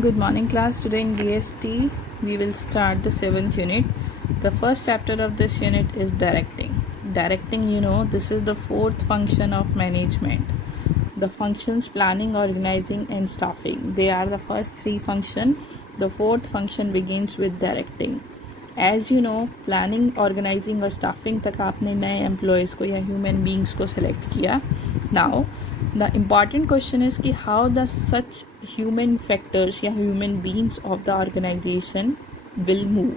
Good morning class. Today in DST we will start the 7th unit. The first chapter of this unit is directing. Directing, this is the fourth function of management. The functions planning, organizing and staffing. They are the first three functions. The fourth function begins with directing. As you know planning, organising और staffing तक आपने नए employees को या human beings को select किया. Now the important question is कि how the such human factors या human beings of the organisation will move.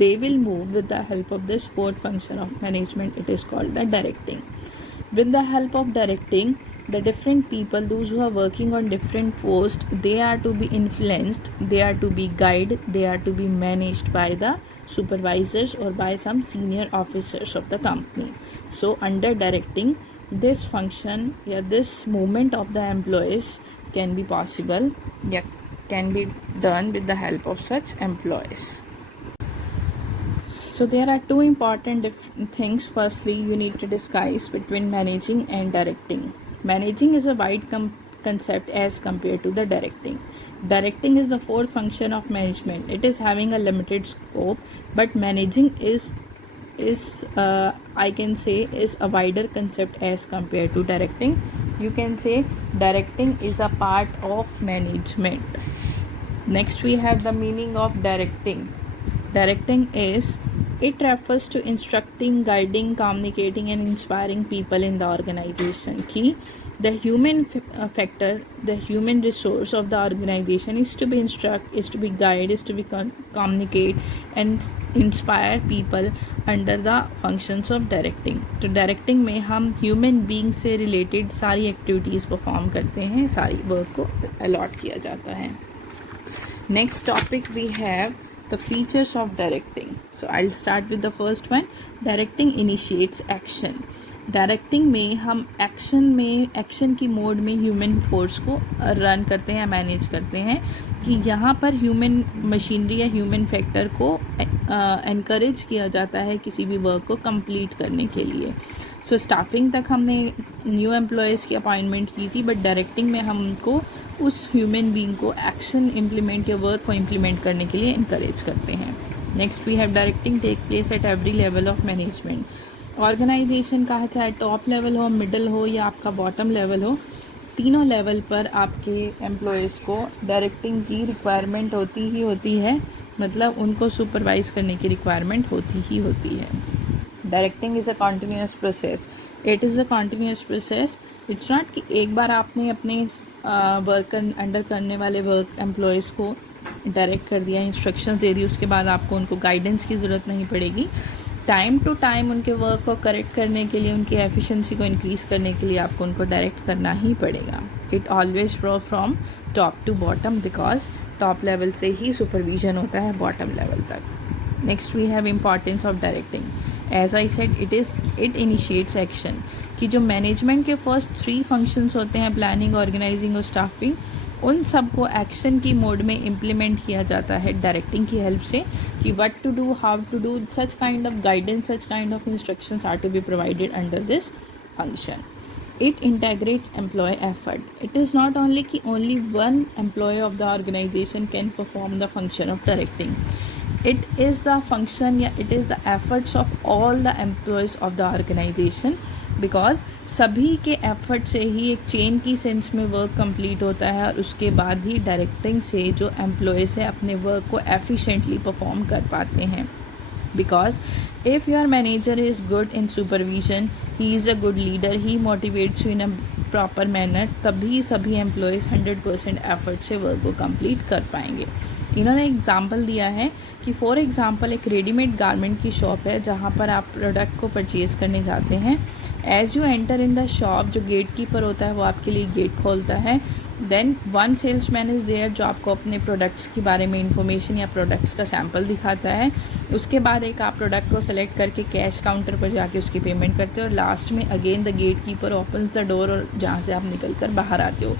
They will move with the help of this fourth function of management. It is called the directing. With the help of directing, the different people, those who are working on different posts, they are to be influenced, they are to be guided, they are to be managed by the supervisors or by some senior officers of the company. So under directing, this function, this movement of the employees can be possible, can be done with the help of such employees. So there are two important things. Firstly, you need to discuss between managing and directing. Managing is a wide concept as compared to the directing. Directing is the fourth function of management. It is having a limited scope, but managing is I can say is a wider concept as compared to directing. You can say directing is a part of management. Next we have the meaning of directing. Directing is, it refers to instructing, guiding, communicating and inspiring people in the organization. Key, the human factor, the human resource of the organization is to be instruct, is to be guide, is to be communicate and inspire people under the functions of directing. तो directing में हम human being से related सारी activities perform करते हैं, सारी work को allot किया जाता है. Next topic we have the features of directing. So I'll start with the first one. Directing initiates action. Directing में हम एक्शन की मोड में ह्यूमन फोर्स को रन करते हैं, मैनेज करते हैं कि यहाँ पर ह्यूमन मशीनरी या ह्यूमन फैक्टर को एनकरेज किया जाता है किसी भी वर्क को कंप्लीट करने के लिए. सो स्टाफिंग तक हमने न्यू एम्प्लॉयज़ की अपॉइंटमेंट की थी, बट डायरेक्टिंग में हमको उस ह्यूमन बीइंग को एक्शन इम्प्लीमेंट या वर्क को इम्प्लीमेंट करने के लिए इनकरेज करते हैं. Next we have directing take place at every level of management. Organization का चाहे टॉप लेवल हो, मिडल हो या आपका बॉटम लेवल हो, तीनों लेवल पर आपके एम्प्लॉयज़ को डायरेक्टिंग की रिक्वायरमेंट होती है. मतलब उनको सुपरवाइज करने की रिक्वायरमेंट होती है. Directing is a continuous process. It is a continuous process. It's not कि एक बार आपने अपने वर्क अंडर करने वाले वर्क एम्प्लॉयज़ को डायरेक्ट कर दिया, इंस्ट्रक्शंस दे दी, उसके बाद आपको उनको गाइडेंस की ज़रूरत नहीं पड़ेगी. टाइम टू टाइम उनके वर्क को करेक्ट करने के लिए, उनकी एफिशिएंसी को इंक्रीज़ करने के लिए आपको उनको डायरेक्ट करना ही पड़ेगा. It always flow from top to bottom, because top level से ही सुपरविजन होता है बॉटम लेवल तक. Next we have importance of directing. As I said, it initiates action. कि जो मैनेजमेंट के फर्स्ट थ्री फंक्शंस होते हैं, प्लानिंग, ऑर्गेनाइजिंग और स्टाफिंग, उन सब को एक्शन की मोड में इम्प्लीमेंट किया जाता है डायरेक्टिंग की हेल्प से. कि what to do, how to do, such kind of guidance, such kind of instructions are to be provided under this function. It integrates employee effort. It is not only कि only one employee of the organization can perform the function of directing. It is the function, it is the efforts of all the employees of the organization, because सभी के effort से ही एक chain की sense में work complete होता है और उसके बाद ही डायरेक्टिंग से जो एम्प्लॉयज़ है अपने वर्क को एफिशिएंटली परफॉर्म कर पाते हैं. Because if your manager is good in supervision, he is a good leader, he motivates you in a proper manner, तभी सभी एम्प्लॉयज़ 100% एफर्ट से वर्क को कंप्लीट कर पाएंगे. इन्होंने एग्जाम्पल दिया है कि फॉर एग्ज़ाम्पल एक रेडीमेड गारमेंट की शॉप है जहाँ पर आप प्रोडक्ट को परचेज़ करने जाते हैं. As you enter in the shop, जो गेट कीपर होता है वो आपके लिए गेट खोलता है. Then one salesman is there जो आपको अपने प्रोडक्ट्स के बारे में इंफॉर्मेशन या प्रोडक्ट्स का सैम्पल दिखाता है. उसके बाद एक आप प्रोडक्ट को सेलेक्ट करके कैश काउंटर पर जाके उसकी पेमेंट करते हो और लास्ट में again the gate keeper opens the door और जहाँ से आप निकल कर बाहर आते हो.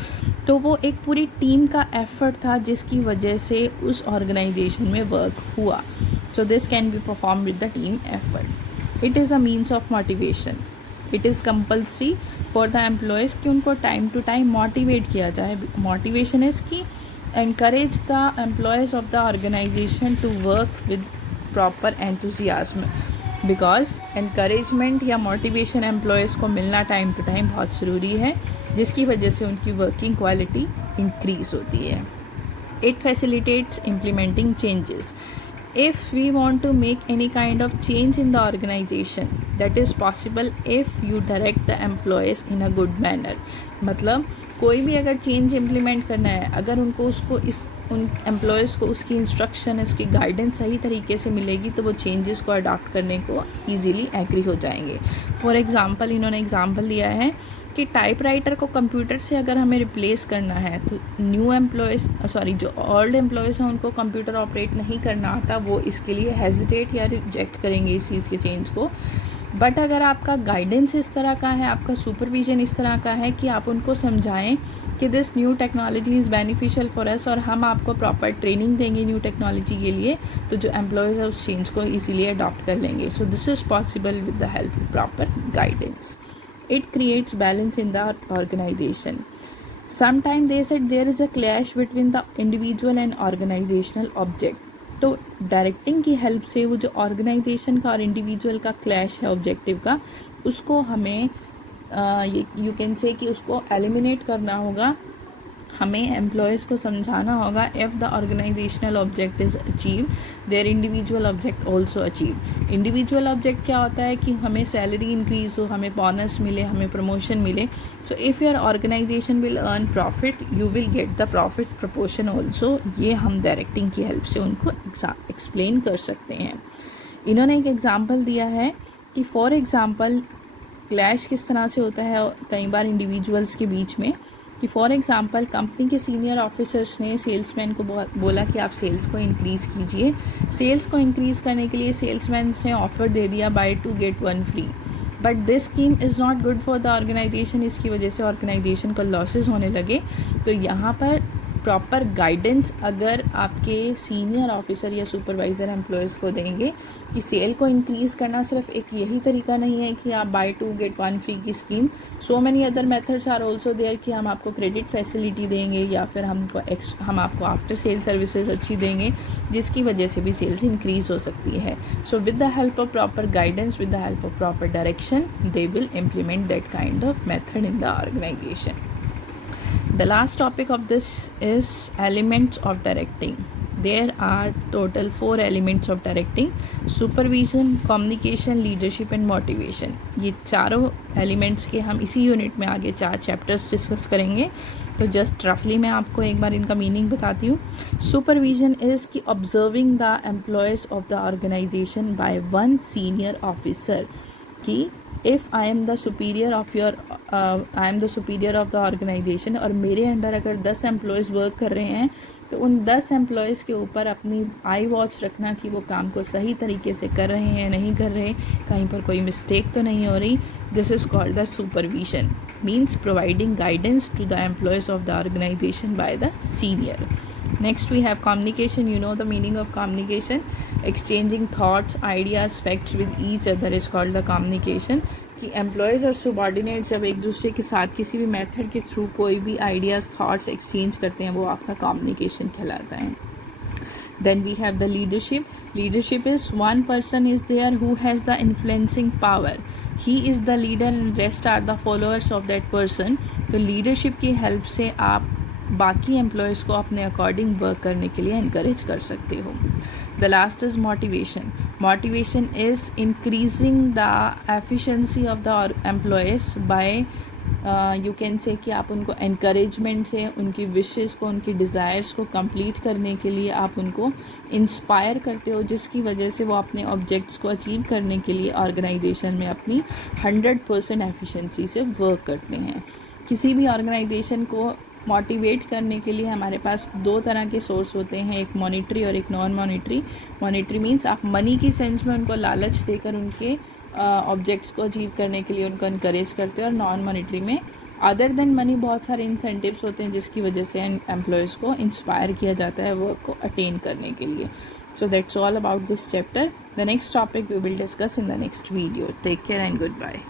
तो वो एक पूरी टीम का एफर्ट था जिसकी वजह से उस ऑर्गेनाइजेशन में वर्क हुआ. So this can be perform with the team effort. It is a means of motivation. It is compulsory for the employees कि उनको टाइम टू टाइम मोटिवेट किया जाए. मोटिवेशन इज़ कि encourage the employees of the organization to work with proper enthusiasm, because encouragement या motivation employees को मिलना time to time बहुत ज़रूरी है, जिसकी वजह से उनकी वर्किंग क्वालिटी इंक्रीज़ होती है. It facilitates implementing changes. If we want to make any kind of change in the organization, that is possible if you direct the employees in a good manner. मतलब कोई भी अगर change implement करना है, अगर उनको उसको उन एम्प्लॉयज़ को उसकी इंस्ट्रक्शन, उसकी गाइडेंस सही तरीके से मिलेगी तो वो चेंजेस को अडॉप्ट करने को ईजीली एग्री हो जाएंगे. फॉर एग्ज़ाम्पल इन्होंने एग्ज़ाम्पल लिया है कि टाइपराइटर को कंप्यूटर से अगर हमें रिप्लेस करना है तो जो ओल्ड एम्प्लॉयज़ हैं उनको कंप्यूटर ऑपरेट नहीं करना आता, वो इसके लिए हेजिटेट या रिजेक्ट करेंगे इस चीज़ के चेंज को. बट अगर आपका गाइडेंस इस तरह का है, आपका सुपरविजन इस तरह का है कि आप उनको समझाएं कि this new technology is beneficial for us और हम आपको प्रॉपर ट्रेनिंग देंगे न्यू टेक्नोलॉजी के लिए, तो जो एम्प्लॉयज़ है उस चेंज को ईजिली अडॉप्ट कर लेंगे. So this is possible with the help of proper guidance. It creates balance in the organization. Sometimes they said there is a clash between the individual and organizational object. तो directing की help से वो जो organisation का और individual का clash है objective का, उसको हमें यू कैन से कि उसको एलिमिनेट करना होगा. हमें एम्प्लॉयज़ को समझाना होगा if the organizational object is achieve their individual object also achieve. Individual object क्या होता है कि हमें सैलरी इंक्रीज़ हो, हमें बोनस मिले, हमें प्रमोशन मिले. So if your organization will earn profit you will get the profit proportion also. ये हम डायरेक्टिंग की हेल्प से उनको एक्सप्लेन कर सकते हैं. इन्होंने एक एग्ज़ाम्पल दिया है कि फॉर एग्ज़ाम्पल क्लैश किस तरह से होता है कई बार इंडिविजुअल्स के बीच में, कि फॉर एग्ज़ाम्पल कंपनी के सीनियर ऑफिसर्स ने सेल्समैन को बोला कि आप सेल्स को इंक्रीज़ कीजिए. सेल्स को इंक्रीज़ करने के लिए सेल्समैन ने ऑफ़र दे दिया buy 2 get 1 free. But this scheme is not good for the organization. इसकी वजह से ऑर्गेनाइजेशन को लॉसेस होने लगे. तो यहाँ पर प्रॉपर गाइडेंस अगर आपके सीनियर ऑफिसर या सुपरवाइज़र एम्प्लॉयज़ को देंगे कि सेल को इंक्रीज़ करना सिर्फ एक यही तरीका नहीं है कि आप बाय 2 get 1 फ्री की scheme, so many other methods are also there कि हम आपको क्रेडिट फैसिलिटी देंगे या फिर हम आपको आफ्टर सेल सर्विसेज अच्छी देंगे जिसकी वजह से भी सेल्स इंक्रीज़ हो सकती है. So with the help of proper guidance, with the help of proper direction, they will implement that kind of method in the organization. The last topic of this is elements of directing. There are total 4 elements of directing: supervision, communication, leadership and motivation. ये चारों elements के हम इसी unit में आगे 4 chapters discuss करेंगे. तो just रफली मैं आपको एक बार इनका मीनिंग बताती हूँ. सुपरविजन इज़ कि observing the employees of the organisation by one senior officer, कि if I am the superior of the organisation और मेरे अंडर अगर 10 एम्प्लॉयज़ वर्क कर रहे हैं तो उन 10 एम्प्लॉयज़ के ऊपर अपनी आई वॉच रखना कि वो काम को सही तरीके से कर रहे हैं, नहीं कर रहे, कहीं पर कोई मिस्टेक तो नहीं हो रही. This is called the supervision. Means providing guidance to the employees of the organisation by the senior. Next we have communication. You know the meaning of communication. Exchanging thoughts, ideas, facts with each other is called the communication. कि employees और subordinates जब एक दूसरे के साथ किसी भी method के थ्रू कोई भी आइडियाज़, थॉट्स एक्सचेंज करते हैं वो आपका कम्युनिकेशन कहलाता है. Then we have the leadership. Leadership is one person is there who has the influencing power. He is the leader and rest are the followers of that person. तो leadership की help से आप बाकी employees को अपने according work करने के लिए इनकरेज कर सकते हो. The last is motivation. Motivation is increasing the efficiency of the employees by you can say कि आप उनको इनकरेजमेंट से उनकी विशेज़ को, उनकी डिज़ायर्स को कंप्लीट करने के लिए आप उनको इंस्पायर करते हो, जिसकी वजह से वो अपने ऑब्जेक्ट्स को अचीव करने के लिए ऑर्गेनाइजेशन में अपनी 100% एफिशिएंसी से वर्क करते हैं. किसी भी ऑर्गेनाइजेशन को मोटिवेट करने के लिए हमारे पास 2 तरह के सोर्स होते हैं, एक मॉनिटरी और एक नॉन मॉनिटरी. मॉनिटरी मीन्स आप मनी की सेंस में उनको लालच देकर उनके ऑब्जेक्ट्स को अचीव करने के लिए उनको इनकरेज करते हैं, और नॉन मॉनिटरी में अदर देन मनी बहुत सारे इंसेंटिव्स होते हैं जिसकी वजह से एम्प्लॉयज़ को इंस्पायर किया जाता है वर्क को अटेन करने के लिए. So that's all about this chapter. The next topic we will discuss in the next video. Take care and good bye.